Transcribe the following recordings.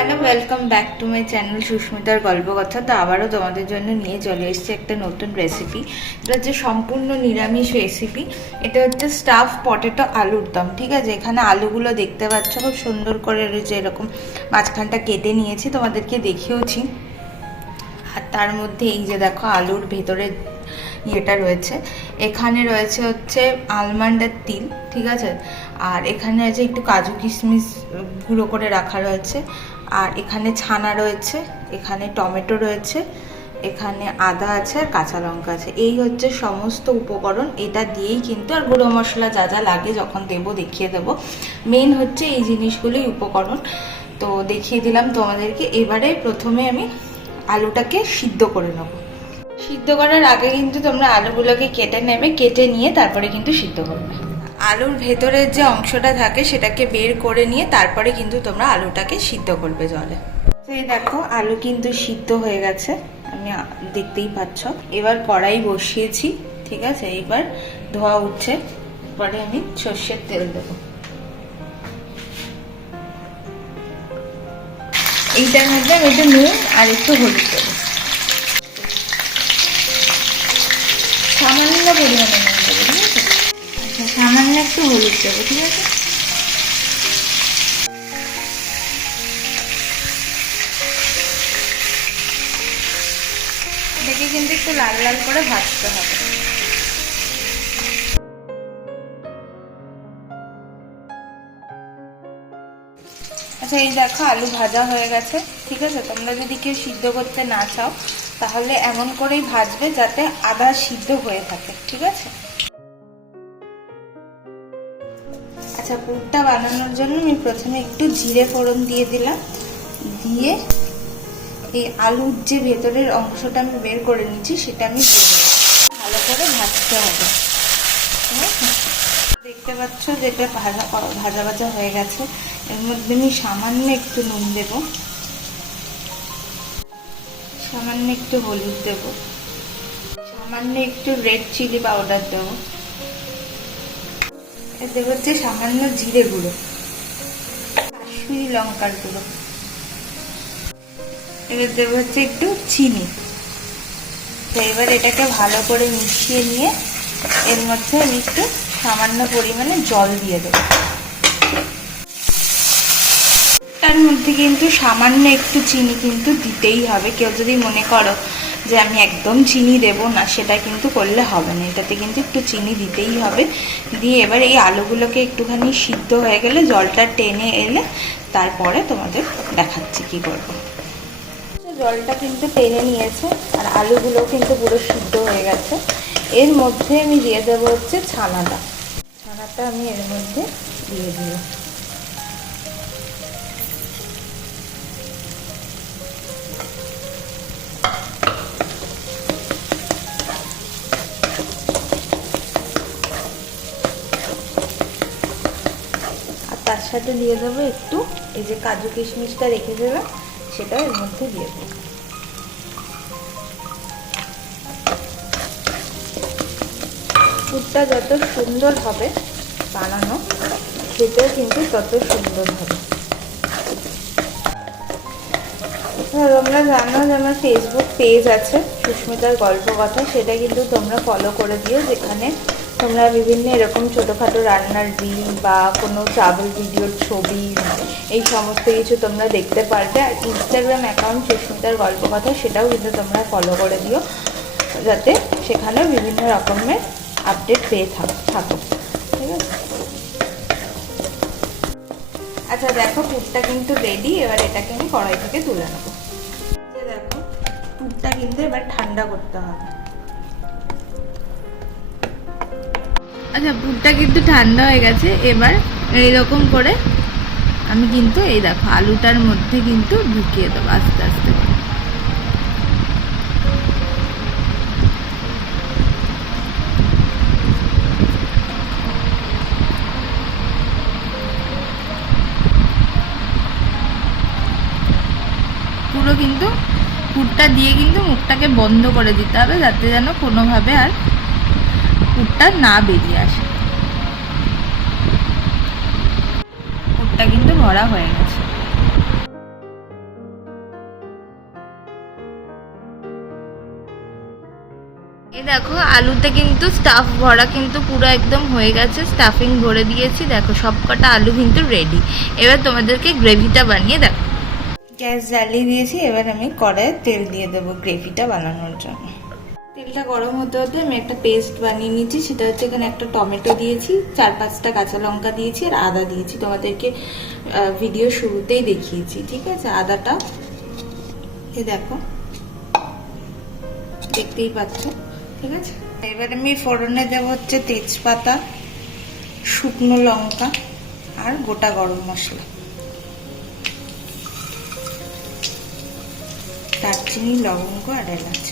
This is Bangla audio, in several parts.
Hello, welcome back to my channel সুস্মিতার গল্পকথা। তো আবারও তোমাদের জন্য নিয়ে চলে এসেছে একটা নতুন রেসিপি। এটা হচ্ছে সম্পূর্ণ নিরামিষ রেসিপি। এটা হচ্ছে স্টাফ পটেটো আলুর দম। ঠিক আছে, এখানে আলুগুলো দেখতে পাচ্ছ খুব সুন্দর করে রয়েছে, এরকম মাঝখানটা কেটে নিয়েছি, তোমাদেরকে দেখিয়েওছি। আর তার মধ্যে এই যে দেখো আলুর ভেতরে ইয়েটা রয়েছে, এখানে রয়েছে হচ্ছে আলমন্ডের তিল, ঠিক আছে। আর এখানে আছে একটু কাজু কিশমিশ গুঁড়ো করে রাখা রয়েছে। আর এখানে ছানা রয়েছে, এখানে টমেটো রয়েছে, এখানে আদা আছে আর কাঁচা লঙ্কা আছে। এই হচ্ছে সমস্ত উপকরণ, এটা দিয়েই কিন্তু, আর গুঁড়ো মশলা যা যা লাগে যখন দেবো দেখিয়ে দেবো। মেন হচ্ছে এই জিনিসগুলোই উপকরণ, তো দেখিয়ে দিলাম তোমাদেরকে। এবারে প্রথমে আমি আলুটাকে সিদ্ধ করে নেব। সিদ্ধ করার আগে কিন্তু তোমরা আলুগুলোকে কেটে নেবে, কেটে নিয়ে তারপরে কিন্তু সিদ্ধ করবে। আলুর ভেতরের যে অংশটা থাকে সেটাকে বের করে নিয়ে তারপরে কিন্তু তোমরা আলুটাকে সিদ্ধ করবে জলে। তো এই দেখো আলু কিন্তু সিদ্ধ হয়ে গেছে, আমি দেখতেই পাচ্ছ। এবার কড়াই বসিয়েছি, ঠিক আছে। এবার ধোয়া উঠছে, পরে আমি সর্ষের তেল দেবো। এইটার মধ্যে আমি একটু নুন আর একটু হলুদ দেবো, সামান্য পরিমাণে নুন দেবো, ঠিক আছে। আচ্ছা, সামান্য একটু হলুদ দেবো, ঠিক আছে। এটাকে কিন্তু একটু লাল লাল করে ভাজতে হবে। আচ্ছা, এই দেখো আলু ভাজা হয়ে গেছে, ঠিক আছে। তোমরা যদি কেউ সিদ্ধ করতে না চাও তাহলে এমন করেই ভাজবে যাতে আদা সিদ্ধ হয়ে থাকে, ঠিক আছে। আচ্ছা, পুরটা বানানোর জন্য আমি প্রথমে একটু জিরে ফোড়ন দিয়ে দিলাম, দিয়ে এই আলুর যে ভেতরের অংশটা আমি বের করে নিচ্ছি সেটা আমি দিয়ে দেবো। ভালো করে ভাজতে হবে, ঠিক আছে। দেখতে পাচ্ছ যেটা ভাজা ভাজা ভাজা হয়ে গেছে। এর মধ্যে আমি সামান্য একটু নুন দেব, সামান্য একটু হলুদ দেব, সামান্য একটু রেড চিলি পাউডার দেবো, দেব হচ্ছে সামান্য জিরে গুঁড়ো, কাশ্মীরি লঙ্কার গুঁড়ো, এবার দেবো হচ্ছে একটু চিনি। তো এবার এটাকে ভালো করে মিশিয়ে নিয়ে এর মধ্যে আমি একটু সামান্য পরিমাণে জল দিয়ে দেবো। তার মধ্যে কিন্তু সামান্য একটু চিনি কিন্তু দিতেই হবে। কেউ যদি মনে করো যে আমি একদম চিনি দেব না, সেটা কিন্তু করলে হবে না, এটাতে কিন্তু একটু চিনি দিতেই হবে। দিয়ে এবার এই আলুগুলোকে একটুখানি সিদ্ধ হয়ে গেলে, জলটা টেনে এলে তারপরে তোমাদের দেখাচ্ছি কি করবো। জলটা কিন্তু টেনে নিয়েছে আর আলুগুলো কিন্তু পুরো সিদ্ধ হয়ে গেছে। এর মধ্যে আমি দিয়ে দেবো হচ্ছে ছানাটা আমি এর মধ্যে দিয়ে দিব। আর তার সাথে দিয়ে দেবো একটু এই যে কাজু কিশমিশটা রেখে দেবে, সেটা এর মধ্যে দিয়ে দেবো। পুরটা যত সুন্দর হবে বানানো, খেতেও কিন্তু তত সুন্দর হবে। তোমরা জানো যে আমার ফেসবুক পেজ আছে সুস্মিতার গল্পকথা, সেটা কিন্তু তোমরা ফলো করে দিও, যেখানে তোমরা বিভিন্ন এরকম ছোটোখাটো রান্নার রিল বা কোনো ট্রাভেল ভিডিওর ছবি, এই সমস্ত কিছু তোমরা দেখতে পারবে। আর ইনস্টাগ্রাম অ্যাকাউন্ট সুস্মিতার গল্পকথা, সেটাও কিন্তু তোমরা ফলো করে দিও, যাতে সেখানেও বিভিন্ন রকমের আপডেট পেয়ে থাকো, ঠিক আছে। আচ্ছা দেখো, পুরটা কিন্তু রেডি। এবার এটাকে আমি কড়াই থেকে তুলে নেবো। দেখো পুরটা কিন্তু এবার ঠান্ডা করতে হবে। আচ্ছা, পুরটা কিন্তু ঠান্ডা হয়ে গেছে। এবার এইরকম করে আমি কিন্তু এই দেখো আলুটার মধ্যে কিন্তু ঢুকিয়ে দেবো আস্তে আস্তে করে। পুরো কিন্তু পুরটা দিয়ে কিন্তু মুখটাকে বন্ধ করে দিতে হবে, যাতে যেন কোনোভাবে আর পুরটা না বেরিয়ে আসে। পুরটা কিন্তু ভরা হয়ে গেছে। দেখো আলুতে কিন্তু স্টাফ ভরা কিন্তু পুরো একদম হয়ে গেছে, স্টাফিং ভরে দিয়েছি। দেখো সবকটা আলু কিন্তু রেডি। এবার তোমাদেরকে গ্রেভিটা বানিয়ে দেখো। গ্যাস জ্বালিয়ে দিয়েছি, এবার আমি কড়াইয়ে তেল দিয়ে দেবো গ্রেভিটা বানানোর জন্য। তেলটা গরম হতে হতে আমি একটা পেস্ট বানিয়ে নিয়েছি, সেটা হচ্ছে এখানে একটা টমেটো দিয়েছি, 4-5টা কাঁচা লঙ্কা দিয়েছি আর আদা দিয়েছি। তোমাদেরকে ভিডিও শুরুতেই দেখিয়েছি, ঠিক আছে? আদাটা দেখো, দেখতেই পাচ্ছ, ঠিক আছে? এবার আমি ফোড়নে দেব হচ্ছে তেজপাতা, শুকনো লঙ্কা আর গোটা গরম মশলা, দারচিনি, লবঙ্গ আর এলাচ।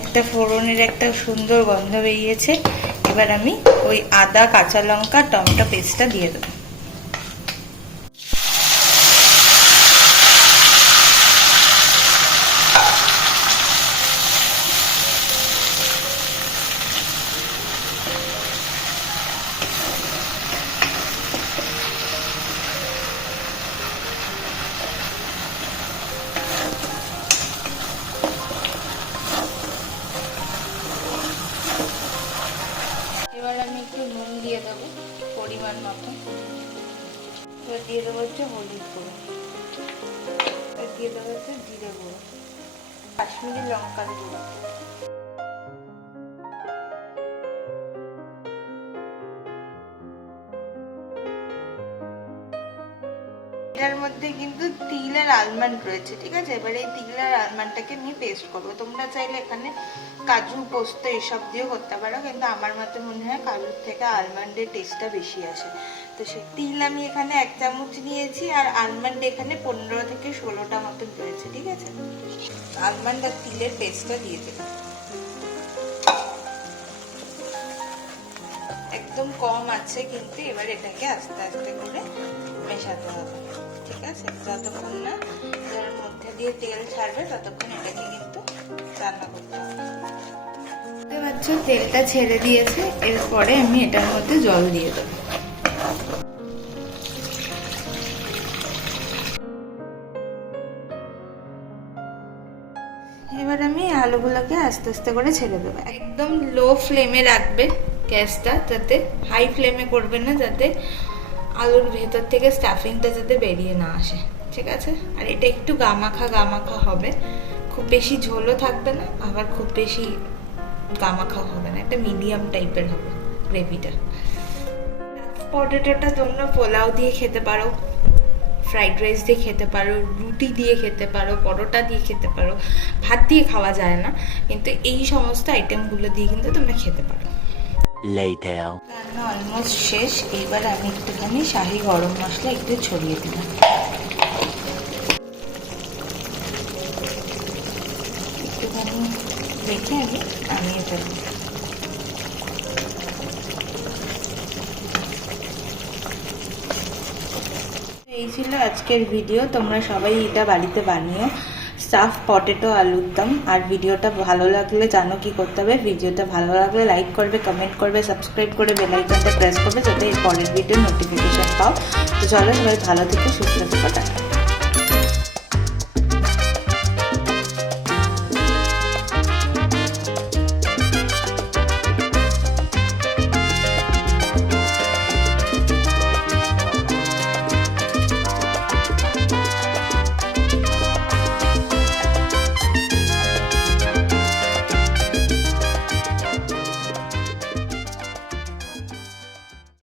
একটা ফোড়নের একটা সুন্দর গন্ধ বেরিয়েছে। এবার আমি ওই আদা, কাঁচা লঙ্কা, টমেটো পেস্টটা দিয়ে দেবো। এবার আমি একটু নুন দিয়ে দেবো পরিমাণ মতো। এবার দিয়ে দেবো হচ্ছে হলুদ গুঁড়ো, এবার দিয়ে দেবো হচ্ছে জিরে গুঁড়ো, কাশ্মীরি লঙ্কার গুঁড়ো। এটার মধ্যে কিন্তু তিল আর আলমন্ড রয়েছে, ঠিক আছে? এবার এই তিল আর আলমন্ডটাকে আমি পেস্ট করবো। তোমরা চাইলে এখানে কাজু, পোস্ত এসব দিয়েও করতে পারো, কিন্তু আমার মতে মনে হয় কাজুর থেকে আলমন্ডের টেস্টটা বেশি আসে। তো সেই তিল আমি এখানে 1 চামচ নিয়েছি আর আলমন্ড এখানে 15 থেকে 16টা মতন রয়েছে, ঠিক আছে? আলমন্ড আর তিলের পেস্টটা দিয়ে দেবো। একদম কম আছে কিন্তু এবার এটাকে আস্তে আস্তে করে মেশাতে হবে, ঠিক আছে? যতক্ষণ না এর মধ্যে দিয়ে তেল ছাড়বে ততক্ষণ এটাকে কিন্তু রান্না করতে হবে। দেখতে পাচ্ছ তেলটা ছেড়ে দিয়েছে, এরপরে আমি এটার মধ্যে জল দিয়ে দেবো। এবার আমি আলুগুলোকে আস্তে আস্তে করে ছেড়ে দেবো। একদম লো ফ্লেমে রাখবে গ্যাসটা, যাতে হাই ফ্লেমে করবে না, যাতে আলুর ভেতর থেকে স্টাফিংটা যাতে বেরিয়ে না আসে, ঠিক আছে? আর এটা একটু গামাখা গামাখা হবে, খুব বেশি ঝোলও থাকবে না, আবার খুব বেশি গামাখা হবে না, একটা মিডিয়াম টাইপের হবে গ্রেভিটা। পটেটোটা তোমরা পোলাও দিয়ে খেতে পারো, ফ্রাইড রাইস দিয়ে খেতে পারো, রুটি দিয়ে খেতে পারো, পরোটা দিয়ে খেতে পারো। ভাত দিয়ে খাওয়া যায় না, কিন্তু এই সমস্ত আইটেমগুলো দিয়ে কিন্তু তোমরা খেতে পারো। রান্না অলমোস্ট শেষ। এবার আমি একটুখানি শাহি গরম মশলা একটু ছড়িয়ে দিলাম। একটুখানি রেখে আমি নামিয়ে ফেলবো। এই ছিল আজকের ভিডিও। তোমরা সবাই এটা বাড়িতে বানিও, স্টাফ পটেটো আলুর দম। আর ভিডিওটা ভালো লাগলে জানো কি করতে হবে, ভিডিওটা ভালো লাগলে লাইক করবে, কমেন্ট করবে, সাবস্ক্রাইব করে বেল আইকনটা প্রেস করবে, যাতে এর পরের ভিডিওর নোটিফিকেশন পাও। তো চলো সবাই ভালো থেকে সুস্থ থেকো, টাটা।